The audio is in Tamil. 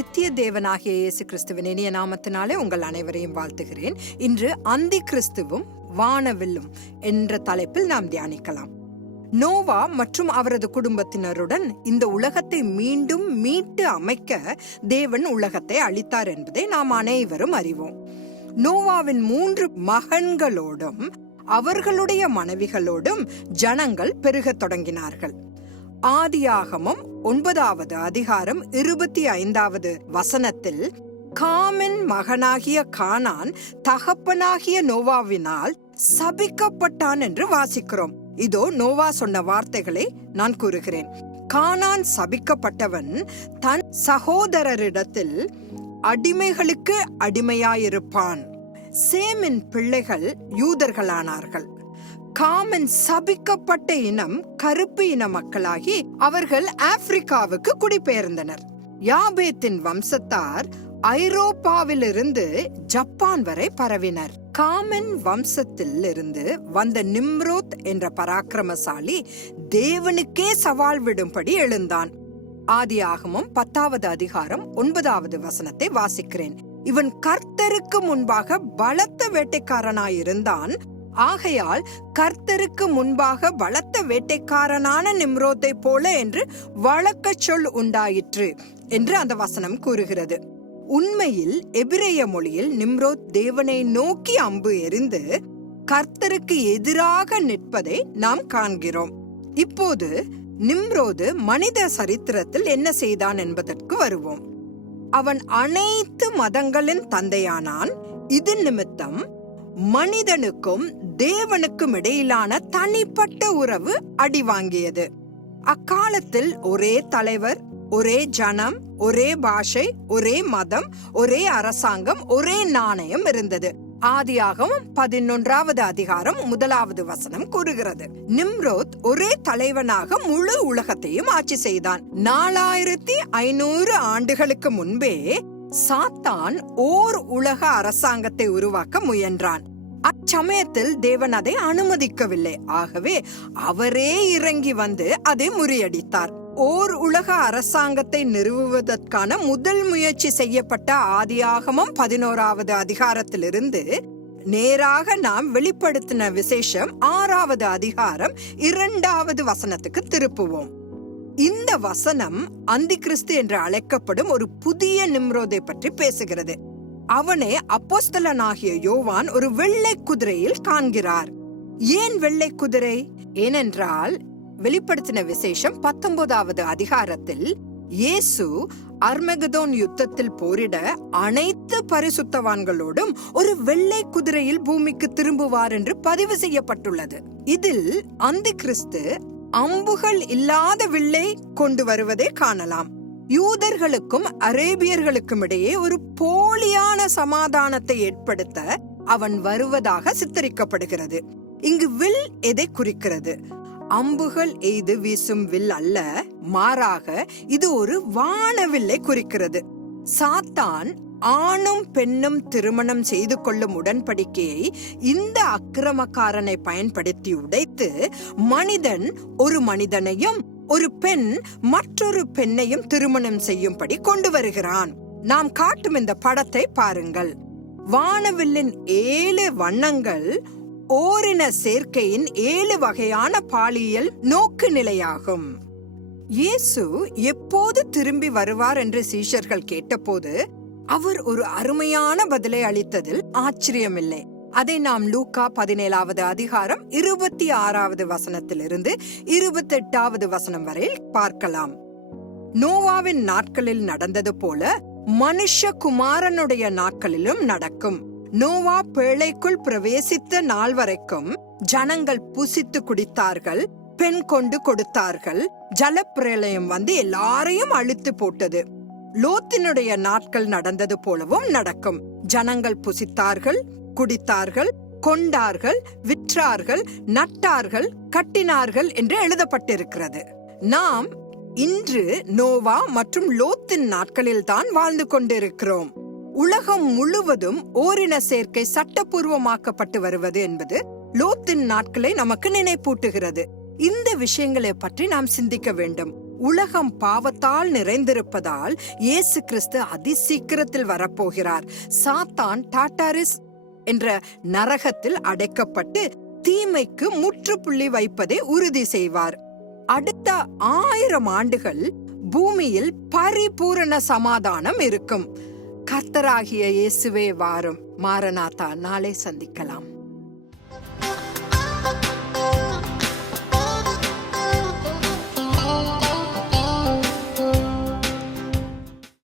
நித்திய தேவனாகிய இயேசு கிறிஸ்துவின் இனிய நாமத்தினாலே உங்கள் அனைவரையும் வாழ்த்துகிறேன். இன்று அந்தி கிறிஸ்துவும் வானவில்லும் என்ற தலைப்பில் நாம் தியானிக்கலாம். நோவா மற்றும் அவரது குடும்பத்தினருடன் இந்த உலகத்தை மீண்டும் மீட்டு அமைக்க தேவன் உலகத்தை அளித்தார் என்பதை நாம் அனைவரும் அறிவோம். நோவாவின் 3 மகன்களோடும் அவர்களுடைய மனைவிகளோடும் ஜனங்கள் பெருகத் தொடங்கினார்கள். ஆதியாகமம் 9வது அதிகாரம் 25வது வசனத்தில் காமின் மகனாகிய கானான் தகப்பனாகிய நோவாவினால் சபிக்கப்பட்டான் என்று வாசிக்கிறோம். இதோ நோவா சொன்ன வார்த்தைகளை நான் கூறுகிறேன். கானான் சபிக்கப்பட்டவன் தன் சகோதரரிடத்தில் அடிமைகளுக்கு அடிமையாயிருப்பான். சேமின் பிள்ளைகள் யூதர்களானார்கள். காமின் சபிக்கப்பட்ட இனம் கருப்பு இன மக்களாகி அவர்கள் ஆப்பிரிக்காவுக்கு குடிபெயர்ந்தனர். யாபேத்தின் வம்சத்தார் ஐரோப்பாவிலிருந்து ஜப்பான் வரை பரவினர். காமின் வம்சத்தில் இருந்து வந்த நிம்ரோத் என்ற பராக்கிரமசாலி தேவனுக்கே சவால் விடும்படி எழுந்தான். ஆதியாகமம் 10வது அதிகாரம் 9வது வசனத்தை வாசிக்கிறேன். இவன் கர்த்தருக்கு முன்பாக பலத்த வேட்டைக்காரனாயிருந்தான். ஆகையால் கர்த்தருக்கு முன்பாக பலத்த வேட்டைக்காரனான நிம்ரோத்தை போல என்று வழக்க சொல் உண்டாயிற்று என்று அந்த வசனம் கூறுகிறது. உண்மையில் எபிரேய மொழியில் நிம்ரோத் தேவனை நோக்கி அம்பு எறிந்து கர்த்தருக்கு எதிராக நிற்பதை நாம் காண்கிறோம். இப்போது நிம்ரோது மனித சரித்திரத்தில் என்ன செய்தான் என்பதற்கு வருவோம். அவன் அனைத்து மதங்களின் தந்தையானான். இது நிமித்தம் மனிதனுக்கும் தேவனுக்கும் இடையிலான தனிப்பட்ட உறவு அடி வாங்கியது. அக்காலத்தில் ஒரே தலைவர், ஒரே ஜனம், ஒரே பாஷை, ஒரே மதம், ஒரே அரசாங்கம், ஒரே நாணயம் இருந்தது. ஆதியாகமம் 11வது அதிகாரம் 1வது வசனம் கூறுகிறது. நிம்ரோத் ஒரே தலைவனாக முழு உலகத்தையும் ஆட்சி செய்தான். 4500 ஆண்டுகளுக்கு முன்பே சாத்தான் ஓர் உலக அரசாங்கத்தை உருவாக்க முயன்றான். அச்சமயத்தில் தேவன் அதை அனுமதிக்கவில்லை. ஆகவே அவரே இறங்கி வந்து அதை முறியடித்தார். ஓர் உலக அரசாங்கத்தை நிறுவுவதற்கான முதல் முயற்சி செய்யப்பட்ட ஆதியாகமம் 11வது அதிகாரத்திலிருந்து நேராக நாம் வெளிப்படுத்தின விசேஷம் 6வது அதிகாரம் 2வது வசனத்துக்கு திருப்புவோம். இந்த வசனம் அந்தி கிறிஸ்து என்று அழைக்கப்படும் ஒரு புதிய நிம்ரோதை பற்றி பேசுகிறது. அவனே அப்போஸ்தலனாகிய யோவான் ஒரு வெள்ளை குதிரையில் காண்கிறார். ஏன் வெள்ளை குதிரை? ஏனென்றால் வெளிப்படுத்தின விசேஷம் 19வது அதிகாரத்தில் இயேசு அர்மெகதோன் யுத்தத்தில் போரிட அனைத்து பரிசுத்தவான்களோடும் ஒரு வெள்ளை குதிரையில் பூமிக்கு திரும்புவார் என்று பதிவு செய்யப்பட்டுள்ளது. இதில் அந்தி கிறிஸ்து அம்புகள் இல்லாத வில்லை கொண்டு வருவதை காணலாம். யூதர்களுக்கும் அரேபியர்களுக்கும் இடையே ஒரு போலியான சமாதானத்தை ஏற்படுத்த அவன் வருவதாக சித்தரிக்கப்படுகிறது. இங்கு வில் எதை குறிக்கிறது? அம்புகள் எய்து வீசும் வில் அல்ல, மாறாக இது ஒரு வானவில்லை குறிக்கிறது. சாத்தான் ஆணும் பெண்ணும் திருமணம் செய்து கொள்ளும் உடன்படிக்கையை இந்த அக்கிரமக்காரனை பயன்படுத்தி உடைத்து மனிதன் ஒரு மனிதனையும் ஒரு பெண் மற்றொரு பெண்ணையும் திருமணம் செய்யும்படி கொண்டு வருகிறான். நாம் காட்டும் இந்த படத்தை பாருங்கள். வானவில்லின் 7 வண்ணங்கள் ஓரின சேர்க்கையின் 7 வகையான பாலியல் நோக்கு நிலையாகும். இயேசு எப்போது திரும்பி வருவார் என்று சீஷர்கள் கேட்டபோது அவர் ஒரு அருமையான பதிலை அளித்ததில் ஆச்சரியமில்லை. அதை நாம் லூக்கா 17வது அதிகாரம் 26வது வசனத்திலிருந்து 28வது வசனம் வரை பார்க்கலாம். நோவாவின் நாட்களில் நடந்தது போல மனுஷகுமாரனுடைய நாட்களிலும் நடக்கும். நோவா பேழைக்குள் பிரவேசித்த நாள் வரைக்கும் ஜனங்கள் புசித்து குடித்தார்கள், பெண் கொண்டு கொடுத்தார்கள். ஜலப்பிரளயம் வந்து எல்லாரையும் அழித்து போட்டது. லோத்தினுடைய நாட்கள் நடந்தது போலவும் நடக்கும். ஜனங்கள் புசித்தார்கள், குடித்தார்கள், கொண்டார்கள், விற்றார்கள், நட்டார்கள், கட்டினார்கள் என்று எழுதப்பட்டிருக்கிறது. நாம் இன்று நோவா மற்றும் லோத்தின் நாட்களில் தான் வாழ்ந்து கொண்டிருக்கிறோம். உலகம் முழுவதும் ஓரின சேர்க்கை சட்டப்பூர்வமாக்கப்பட்டு வருவது என்பது லோத்தின் நாட்களை நமக்கு நினைப்பூட்டுகிறது. இந்த விஷயங்களை பற்றி நாம் சிந்திக்க வேண்டும். உலகம் பாவத்தால் நிறைந்திருப்பதால் இயேசு கிறிஸ்து அதிசீக்கிரத்தில் வரப்போகிறார். சாத்தான் டாட்டாரிஸ் என்ற நரகத்தில் அடைக்கப்பட்டு தீமைக்கு முற்றுப்புள்ளி வைப்பதை உறுதி செய்வார். அடுத்த 1000 ஆண்டுகள் பூமியில் பரிபூரண சமாதானம் இருக்கும். கர்த்தராகிய இயேசுவே வாரும். மாரநாதா. நாளை சந்திக்கலாம்.